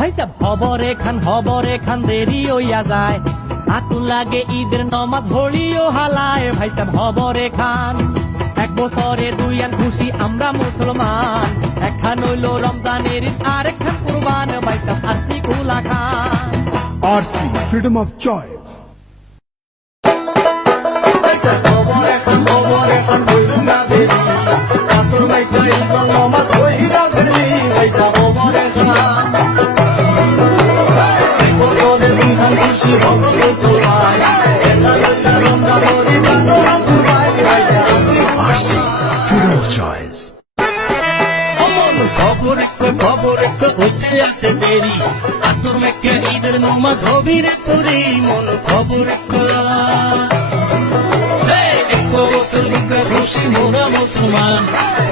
ভাইটা হবরে খান দেরি হইয়া যায়, আতুন লাগে ঈদের নমাজ হলিও হালায়। ভাইটা হবরে খান, এক বছরে দুই আন খুশি আমরা মুসলমান, একখান হইল রমজানের ঈদ আর একখান কুরবান। ভাইটা আরসি কুলা খান। RC, freedom of choice. RC, freedom of choice. খবর হইতে আছে দেরি, আতর মেকে ঈদের নমাজ হবি রে পুরি। মন খবর খুশি মোরা মুসলমান,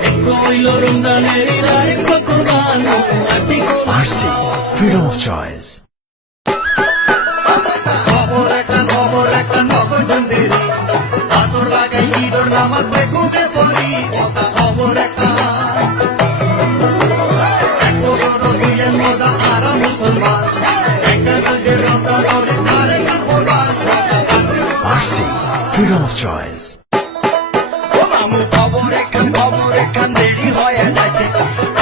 এক হইল রমজানের ঈদ আর এক কুরবান। RC, freedom of choice. খবর একটা নগদ দেরি, আতর লাগাই ঈদের নামাজ বেকুবে পড়ি। খবর একটা এক বছর দুই মজা আর মুসলমান, একটা যে রমজান করে আর একটা কুরবান। RC, freedom of choice. মামু খবর একখান দেরি হয়ে যাচ্ছে,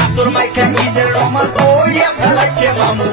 আতর মাইকা ঈদের নামাজ পড়িয়া ফেলাচ্ছে। মামু